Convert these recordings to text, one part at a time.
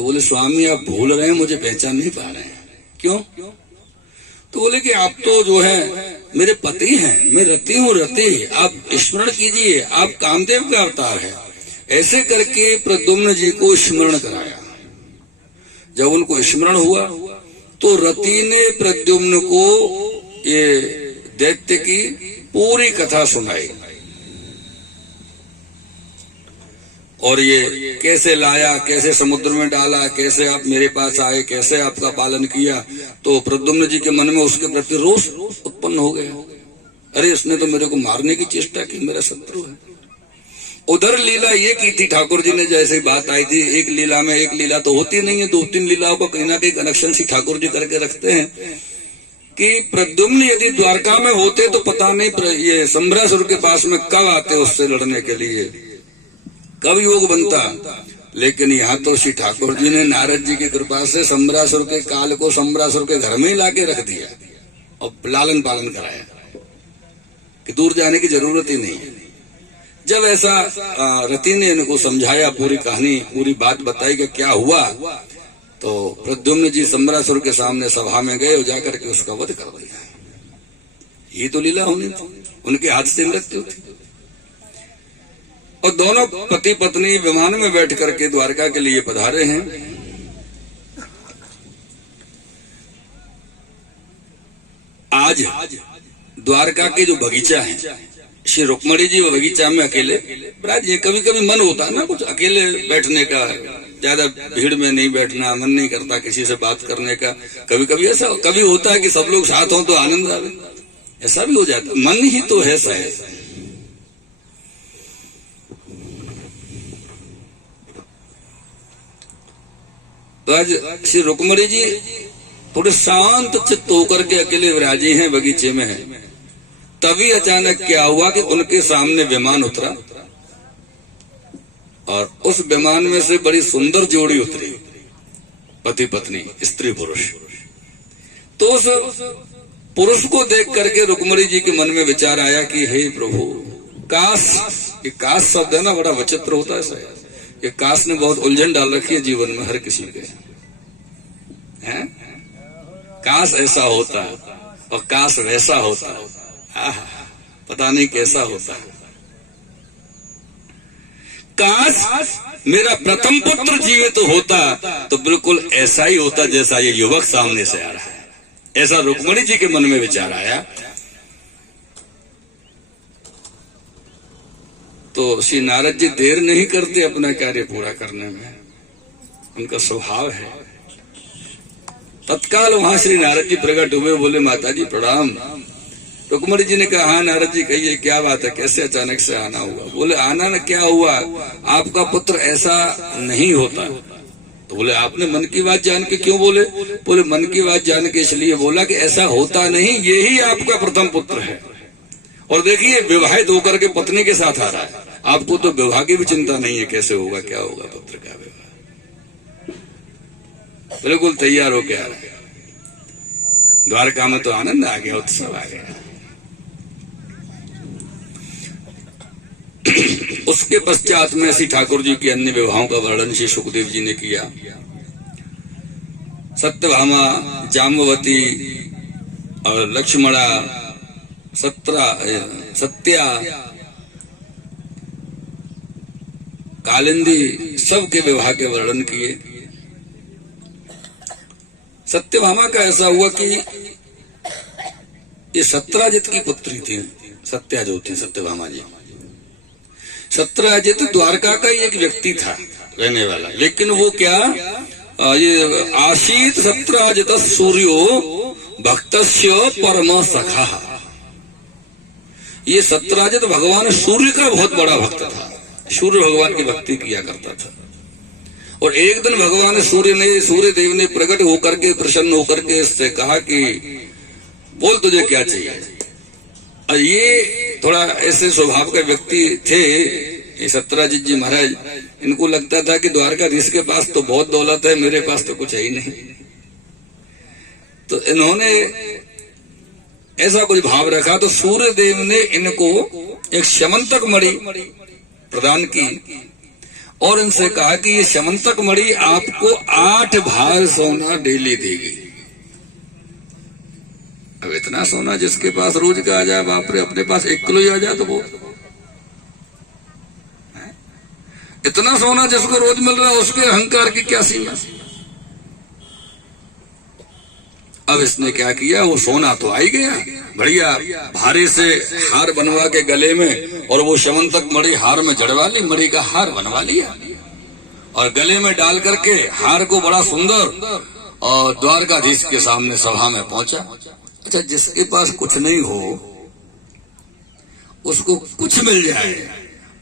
तो बोले स्वामी आप भूल रहे हैं, मुझे पहचान नहीं पा रहे हैं। क्यों? तो बोले कि आप तो जो है मेरे पति हैं, मैं रति हूँ रति, आप स्मरण कीजिए, आप कामदेव का अवतार है। ऐसे करके प्रद्युम्न जी को स्मरण कराया। जब उनको स्मरण हुआ तो रति ने प्रद्युम्न को ये दैत्य की पूरी कथा सुनाई, और ये कैसे लाया, कैसे समुद्र में डाला, कैसे आप मेरे पास आए, कैसे आपका पालन किया। तो प्रद्युम्न जी के मन में उसके प्रति रोष उत्पन्न हो गया। अरे इसने तो मेरे को मारने की चेष्टा की, मेरा शत्रु है। उधर लीला ये की थी ठाकुर जी ने, जैसे बात आई थी, एक लीला में एक लीला तो होती नहीं है, 2-3 लीलाओं का कहीं ना कहीं कनेक्शन सी ठाकुर जी करके रखते हैं कि प्रद्युम्न यदि द्वारका में होते तो पता नहीं ये सम्भ्रासुर के पास में कब आते उससे लड़ने के लिए, कब योग बनता। लेकिन यहाँ तो श्री ठाकुर जी ने नारद जी की कृपा से सम्भ्रासुर के काल को सम्भ्रासुर के घर में ही लाके रख दिया और लालन पालन कराया कि दूर जाने की जरूरत ही नहीं है। जब ऐसा रति ने इनको समझाया, पूरी कहानी पूरी बात बताई कि क्या हुआ, तो प्रद्युम्न जी सम्भ्रासुर के सामने सभा में गए और जाकर के उसका वध कर दिया। ये तो लीला होनी थी, उनके हाथ से मृत्यु थी। और दोनों पति पत्नी विमान में बैठ करके द्वारका के लिए पधारे हैं। आज द्वारका के जो बगीचा है, श्री रुक्मणी जी वो बगीचा में अकेले ब्राज, ये कभी कभी मन होता है ना कुछ अकेले बैठने का, ज्यादा भीड़ में नहीं बैठना, मन नहीं करता किसी से बात करने का। कभी कभी ऐसा कभी होता है कि सब लोग साथ हों तो आनंद आवे, ऐसा भी हो जाता। मन ही तो है शायद। तो आज श्री रुक्मणी जी थोड़े शांत चित्त होकर के अकेले विराजी हैं, बगीचे में हैं। तभी अचानक क्या हुआ कि उनके सामने विमान उतरा और उस विमान में से बड़ी सुंदर जोड़ी उतरी, पति पत्नी, स्त्री पुरुष। तो उस पुरुष को देख करके रुक्मणी जी के मन में विचार आया कि हे प्रभु, काश, ये काश शब्द है ना, बड़ा विचित्र होता है शायद। ये काश ने बहुत उलझन डाल रखी है जीवन में हर किसी के, हैं? काश ऐसा होता और काश वैसा होता, पता नहीं कैसा होता। काश मेरा प्रथम पुत्र जीवित होता तो बिल्कुल ऐसा ही होता जैसा ये युवक सामने से आ रहा है। ऐसा रुक्मणी जी के मन में विचार आया। तो श्री नारद जी देर नहीं करते अपना कार्य पूरा करने में, उनका स्वभाव है। तत्काल वहां श्री नारद जी प्रकट हुए, बोले माता जी प्रणाम। रुक्मणी जी ने कहा हाँ नारद जी कहिए क्या बात है, कैसे अचानक से आना हुआ? बोले आना न क्या हुआ, आपका पुत्र ऐसा नहीं होता। तो बोले आपने मन की बात जान के क्यों बोले? बोले मन की बात जान के इसलिए बोला कि ऐसा होता नहीं, यही आपका प्रथम पुत्र है। और देखिए विवाहित होकर के पत्नी के साथ आ रहा है, आपको तो विवाह की भी चिंता नहीं है, कैसे होगा, क्या होगा पुत्र का विवाह। बिल्कुल तैयार होके आ रहा है। द्वारका में तो आनंद आ गया, उत्सव आ गया। उसके पश्चात में श्री ठाकुर जी के अन्य विवाहों का वर्णन श्री सुखदेव जी ने किया। सत्यभामा, जाम्बवती और लक्ष्मणा, सत्या, कालिंदी, सबके विवाह के वर्णन किए। सत्यभामा का ऐसा हुआ कि ये सत्राजित की पुत्री थी, सत्या जो थी सत्यभामा जी। सत्राजित द्वारका का एक व्यक्ति था रहने वाला, लेकिन वो क्या, ये आसीत सत्राजित सूर्यो भक्तस्य परम सखा। ये सत्राजित भगवान सूर्य का बहुत बड़ा भक्त था, सूर्य भगवान की भक्ति किया करता था। और एक दिन भगवान सूर्य देव ने प्रकट होकर के, प्रसन्न होकर के इससे कहा कि बोल तुझे क्या चाहिए। और ये थोड़ा ऐसे स्वभाव का व्यक्ति थे ये सत्राजित जी महाराज। इनको लगता था कि द्वारकाधीश के पास तो बहुत दौलत है, मेरे पास तो कुछ है ही नहीं। तो इन्होंने ऐसा कुछ भाव रखा, तो सूर्य देव ने इनको एक स्यमंतक मणि प्रदान की और इनसे कहा कि ये श्यमंतक मणि आपको 8 भार सोना डेली देगी। अब इतना सोना जिसके पास रोज का आ जाए, बाप रे, अपने पास 1 किलो ही आ जाए तो वो, इतना सोना जिसको रोज मिल रहा है उसके अहंकार की क्या सीमा। अब इसने क्या किया, वो सोना तो आ ही गया, बढ़िया भारी से हार बनवा के गले में, और वो श्यमंतक मणि हार में जड़वा ली, मणि का हार बनवा लिया और गले में डाल करके हार को बड़ा सुंदर और द्वारकाधीश के सामने सभा में पहुंचा। अच्छा, जिसके पास कुछ नहीं हो उसको कुछ मिल जाए,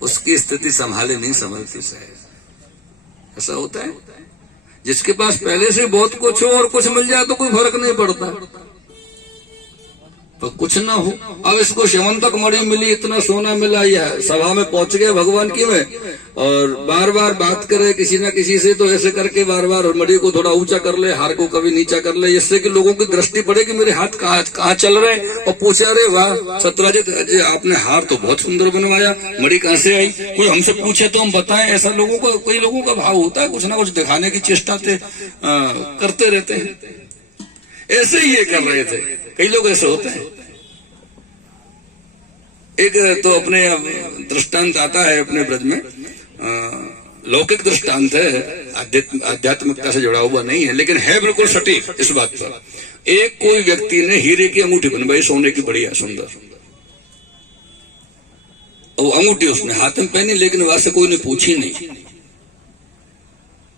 उसकी स्थिति संभाले नहीं समझती साहब, ऐसा होता है। जिसके पास पहले से बहुत कुछ हो और कुछ मिल जाए तो कोई फर्क नहीं पड़ता, तो कुछ ना हो। अब इसको श्यमंतक मणि मिली, इतना सोना मिला, यह सभा में पहुंच गया भगवान की में, और बार बार बात करे किसी ना किसी से, तो ऐसे करके बार बार मणि को थोड़ा ऊंचा कर ले, हार को कभी नीचा कर ले, इससे कि लोगों की दृष्टि पड़े कि मेरे हाथ कहाँ चल रहे, और पूछे अरे वाह सत्यराजित जी, आपने हार तो बहुत सुंदर बनवाया, मणि कहाँ से आई, कोई हमसे पूछे तो हम बताएं। ऐसा लोगों को, कई लोगों का भाव होता है, कुछ ना कुछ दिखाने की चेष्टा करते रहते हैं। ऐसे ही ये कर रहे थे, कई लोग ऐसे होते हैं। एक तो अपने दृष्टांत आता है अपने ब्रज में, लौकिक दृष्टांत है, आध्यात्मिकता से जुड़ा हुआ नहीं है, लेकिन है बिल्कुल सटीक इस बात पर। एक कोई व्यक्ति ने हीरे की अंगूठी बनवाई, सोने की, बढ़िया सुंदर, और अंगूठी उसने हाथ में पहनी, लेकिन वहां से कोई ने पूछी नहीं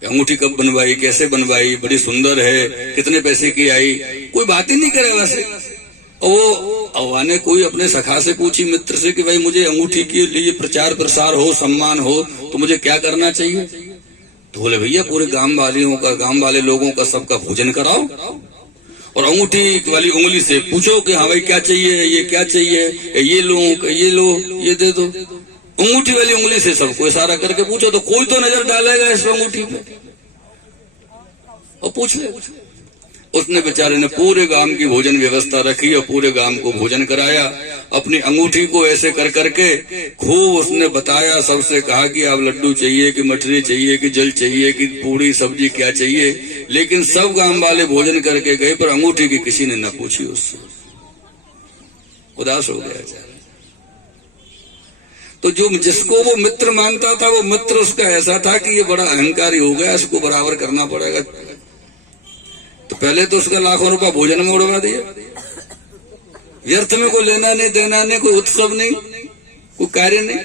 अंगूठी कब बनवाई, कैसे बनवाई, बड़ी सुंदर है, कितने पैसे की आई, कोई बात ही नहीं करे वैसे। और ने कोई अपने सखा से पूछी, मित्र से, कि भाई मुझे अंगूठी के लिए प्रचार प्रसार हो, सम्मान हो, तो मुझे क्या करना चाहिए। तो बोले भैया पूरे गांव वाले लोगों का सबका भोजन कराओ, और अंगूठी वाली उंगली से पूछो कि हाँ भाई क्या चाहिए, ये क्या चाहिए, ये लो, ये लो, ये दे दो। अंगूठी वाली उंगली से सबको इशारा करके पूछो, तो कोई तो नजर डालेगा इस अंगूठी पे और पूछ ले। उसने बेचारे ने पूरे गांव की भोजन व्यवस्था रखी और पूरे गांव को भोजन कराया। अपनी अंगूठी को ऐसे कर करके खूब उसने बताया, सबसे कहा कि आप लड्डू चाहिए कि मठरी चाहिए कि जल चाहिए कि पूरी सब्जी क्या चाहिए, लेकिन सब गांव वाले भोजन करके गए, पर अंगूठी की किसी ने न पूछी उससे। उदास हो गया। तो जो जिसको वो मित्र मानता था, वो मित्र उसका ऐसा था कि ये बड़ा अहंकारी हो गया, इसको बराबर करना पड़ेगा। तो पहले तो उसका लाखों रुपया भोजन में उड़वा दिया, व्यर्थ में कोई लेना नहीं देना नहीं, कोई उत्सव नहीं, कोई कार्य नहीं।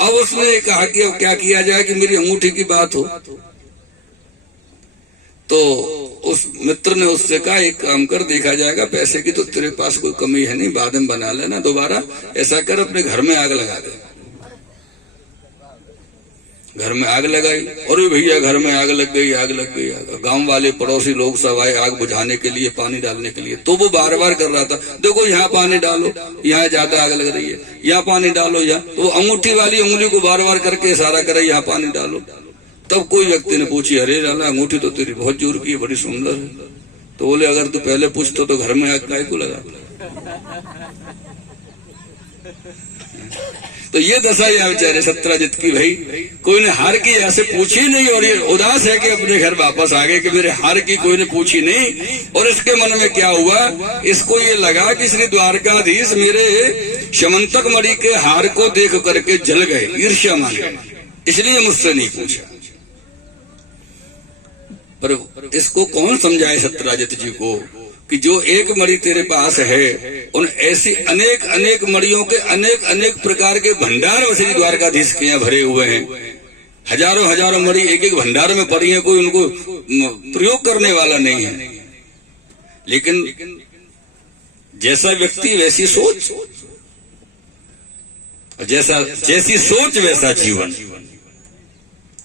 अब उसने कहा कि अब क्या किया जाए कि मेरी अंगूठी की बात हो। तो उस मित्र ने उससे कहा एक काम कर, देखा जाएगा, पैसे की तो तेरे पास कोई कमी है नहीं, बाद में बना लेना दोबारा। ऐसा कर अपने घर में आग लगा दे। घर में आग लगाई, और भैया घर में आग लग गई, आग लग गई। गांव वाले पड़ोसी लोग सब आए आग बुझाने के लिए, पानी डालने के लिए। तो वो बार बार कर रहा था, देखो यहाँ पानी डालो, यहाँ ज्यादा आग लग रही है, यहाँ पानी डालो, यहाँ। तो वो अंगूठी वाली उंगली को बार बार करके इशारा करे, यहाँ पानी डालो। तब कोई व्यक्ति ने पूछी, अरे लाला अंगूठी तो तेरी बहुत जोर की है, बड़ी सुंदर है। तो बोले अगर तू पहले पूछतो तो घर में आग काहे को लगा। तो ये दशा है बेचारे सत्यराजित की, भाई कोई ने हार की ऐसे पूछी नहीं, और ये उदास है कि अपने घर वापस आ गए कि मेरे हार की कोई ने पूछी नहीं। और इसके मन में क्या हुआ, इसको ये लगा कि श्री द्वारकाधीश मेरे श्यमंतक मणि के हार को देख करके जल गए, ईर्ष्या मान गए, इसलिए मुझसे नहीं पूछा। पर इसको कौन समझाए सत्यराजित जी को कि जो एक मणि तेरे पास है, उन ऐसी अनेक अनेक मणियों के अनेक अनेक प्रकार के भंडार श्री द्वारकाधीश के यहाँ भरे हुए हैं। हजारों हजारों मणि एक एक भंडार में पड़ी है, कोई उनको प्रयोग करने वाला नहीं है। लेकिन जैसा व्यक्ति वैसी सोच, जैसी सोच वैसा जीवन,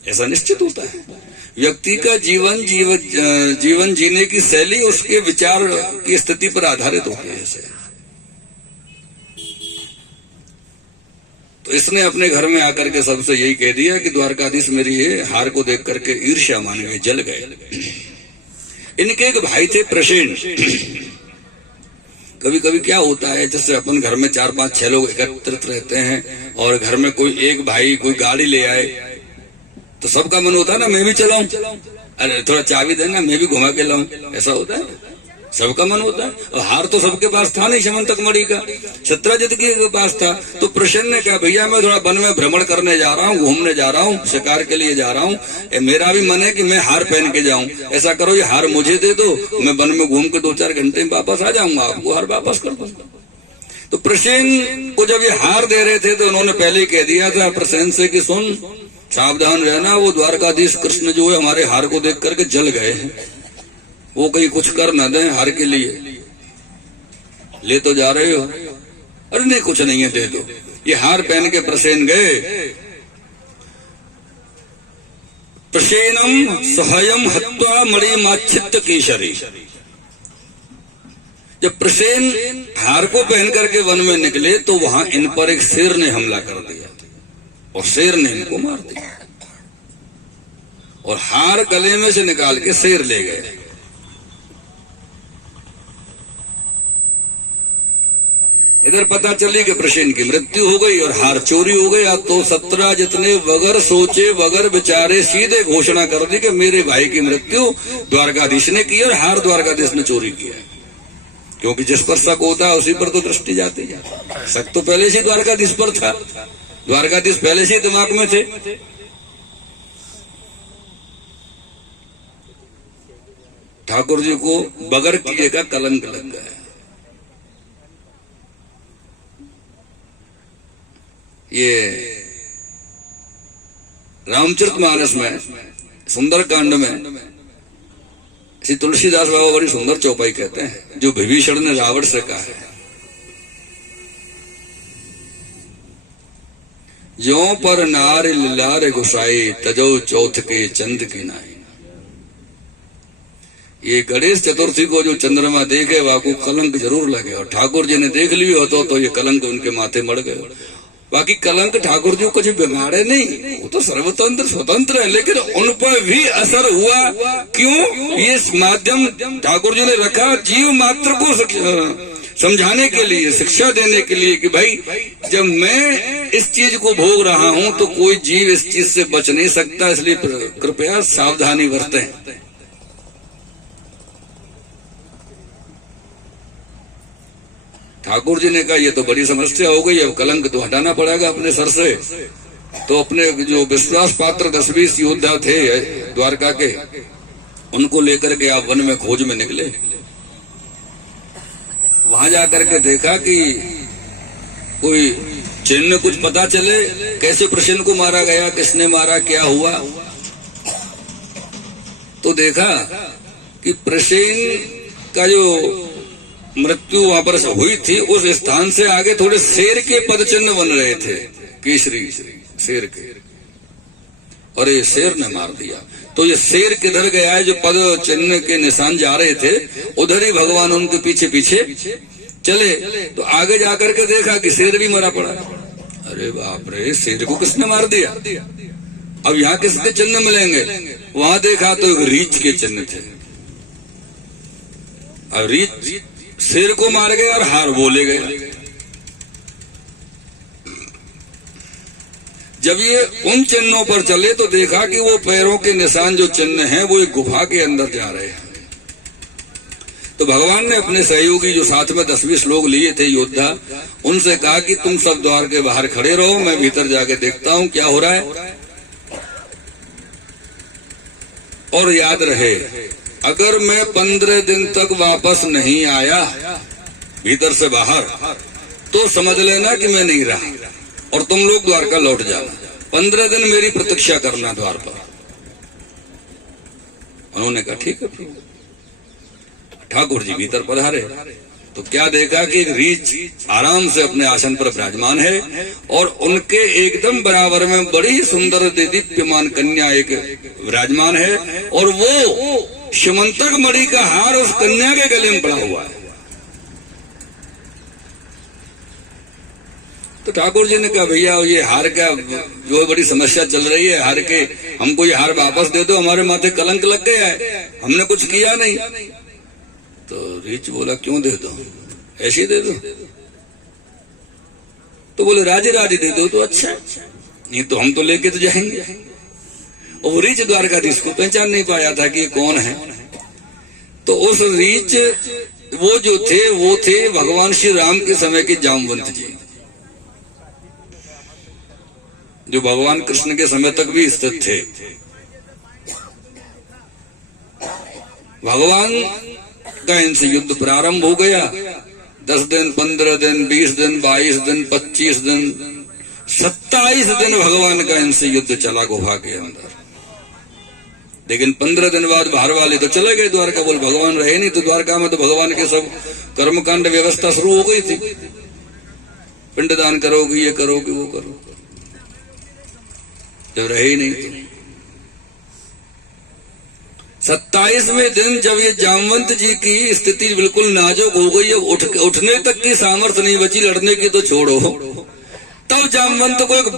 ऐसा निश्चित होता है। व्यक्ति का जीवन जीने की शैली उसके विचार की स्थिति पर आधारित होती है। तो इसने अपने घर में आकर के सबसे यही कह दिया कि द्वारकाधीश मेरी ये हार को देख करके ईर्ष्या मान गए, जल गए। इनके एक भाई थे प्रसेन। कभी कभी क्या होता है, जैसे अपन घर में 4 5 6 लोग एकत्रित रहते हैं, और घर में कोई एक भाई कोई गाड़ी ले आए, तो सबका मन होता है ना मैं भी चलाऊं, अरे थोड़ा चाबी देना मैं भी घुमा के लाऊं, ऐसा होता है, सबका मन होता है। और हार तो सबके पास था नहीं, समंतक मणि का सत्राजित के पास था। तो प्रसन्न ने कहा भैया मैं थोड़ा वन में भ्रमण करने जा रहा हूँ, घूमने जा रहा हूँ, शिकार के लिए जा रहा हूँ, मेरा भी मन है कि मैं हार पहन के जाऊं। ऐसा करो ये हार मुझे दे दो, मैं वन में घूम के 2-4 घंटे में वापस आ जाऊंगा, आपको हार वापस कर दूंगा। तो प्रसेन को जब ये हार दे रहे थे तो उन्होंने पहले ही कह दिया था प्रसेन से कि सुन सावधान रहना, वो द्वारकाधीश कृष्ण जो है हमारे हार को देख करके जल गए हैं, वो कहीं कुछ कर न दें हार के लिए। ले तो जा रहे हो, अरे नहीं कुछ नहीं है दे दो। ये हार पहन के प्रसेन गए। प्रसेनम स्वयं हत्वा मणिमाच्छित्त केशरी। जब प्रसेन हार को पहन करके वन में निकले तो वहां इन पर एक शेर ने हमला कर दिया और शेर ने इनको मार दिया और हार गले में से निकाल के शेर ले गए। इधर पता चली कि प्रसेन की मृत्यु हो गई और हार चोरी हो गया। तो 17 जितने बगैर सोचे बगैर विचारे सीधे घोषणा कर दी कि मेरे भाई की मृत्यु द्वारकाधीश ने की और हार द्वारकाधीश ने चोरी किया। क्योंकि जिस पर शक होता है उसी पर तो दृष्टि जाती है। शक तो पहले से द्वारकाधीश पर था, द्वारकाधीश पहले से दिमाग में थे। ठाकुर जी को बगैर किए का कलंक लग गया। ये रामचरितमानस में सुंदरकांड में श्री तुलसीदास बाबा बड़ी सुंदर चौपाई कहते हैं, जो विभीषण ने रावण से कहा है, ज्यों पर नार लार गुसाई तजो चौथ के चंद की नाई। ये गणेश चतुर्थी को जो चंद्रमा देखे वाको कलंक जरूर लगे, और ठाकुर जी ने देख लियो तो ये कलंक उनके माथे मड़ गए। बाकी कलंक ठाकुर जी को कुछ बिगाड़े नहीं, वो तो सर्वतंत्र स्वतंत्र है, लेकिन उन पर भी असर हुआ। क्यों? ये माध्यम ठाकुर जी ने रखा जीव मात्र को समझाने के लिए, शिक्षा देने के लिए कि भाई जब मैं इस चीज को भोग रहा हूं तो कोई जीव इस चीज से बच नहीं सकता, इसलिए कृपया सावधानी बरतें। ठाकुर जी ने कहा ये तो बड़ी समस्या हो गई, अब कलंक तो हटाना पड़ेगा अपने सर से। तो अपने जो विश्वास पात्र 10-20 योद्धा थे द्वारका के, उनको लेकर के आप वन में खोज में निकले। वहां जाकर के देखा कि कोई चिन्ह कुछ पता चले, कैसे प्रसेन को मारा गया, किसने मारा, क्या हुआ। तो देखा कि प्रसेन का जो मृत्यु वहां पर हुई थी उस स्थान से आगे थोड़े शेर के पद चिन्ह बन रहे थे, केसरी शेर के, और ये शेर ने मार दिया। तो ये शेर किधर गया है, जो पद चिन्ह के निशान जा रहे थे उधर ही भगवान उनके पीछे पीछे चले। तो आगे जाकर के देखा कि शेर भी मरा पड़ा। अरे बाप रे, शेर को किसने मार दिया? अब यहाँ किसके चिन्ह मिलेंगे? वहां देखा तो एक रीछ के चिन्ह थे। अब रीछ शेर को मार गए और हार बोले गए। जब ये उन चिन्हों पर चले तो देखा कि वो पैरों के निशान जो चिन्ह हैं वो एक गुफा के अंदर जा रहे हैं। तो भगवान ने अपने सहयोगी जो साथ में 10-20 लोग लिए थे योद्धा, उनसे कहा कि तुम सब द्वार के बाहर खड़े रहो, मैं भीतर जाके देखता हूं क्या हो रहा है। और याद रहे, अगर मैं 15 दिन तक वापस नहीं आया भीतर से बाहर तो समझ लेना कि मैं नहीं रहा और तुम लोग द्वारका लौट जाना। 15 दिन मेरी प्रतीक्षा करना द्वार पर। उन्होंने कहा ठीक है। ठाकुर जी भीतर पधारे तो क्या देखा कि रीछ आराम से अपने आसन पर विराजमान है और उनके एकदम बराबर में बड़ी सुंदर दीप्यमान कन्या एक विराजमान है, और वो शिमंतक मणि का हार उस कन्या के गले में पड़ा हुआ है। तो ठाकुर जी ने कहा भैया ये हार का जो बड़ी समस्या चल रही है, हार के हमको ये हार वापस दे दो, हमारे माथे कलंक लग गया है, हमने कुछ किया नहीं। तो रीछ बोला क्यों दे दो, ऐसे दे दो। तो बोले राजे राजे दे दो तो अच्छा, नहीं तो हम तो लेके तो जाएंगे। वो रीच द्वारकाधीश को पहचान नहीं पाया था कि ये कौन है। तो उस रीच वो जो थे वो थे भगवान श्री राम के समय के जामवंत जी, जो भगवान कृष्ण के समय तक भी स्थित थे। भगवान का इनसे युद्ध प्रारंभ हो गया। 10 दिन, 15 दिन, 20 दिन, 22 दिन, 25 दिन, 27 दिन भगवान का इनसे युद्ध चला गुफा के अंदर। लेकिन 15 दिन बाद बाहर वाले तो चले गए द्वारका, बोल भगवान रहे नहीं। तो द्वारका में तो भगवान के सब कर्मकांड व्यवस्था शुरू हो गई थी, पिंडदान करोगे, ये करोगे, वो करोगे। जब रहे ही नहीं तो 27वें दिन जब ये जामवंत जी की स्थिति बिल्कुल नाजुक हो गई, अब उठने तक की सामर्थ्य नहीं बची, लड़ने की तो छोड़ो, तब जामवंत को एक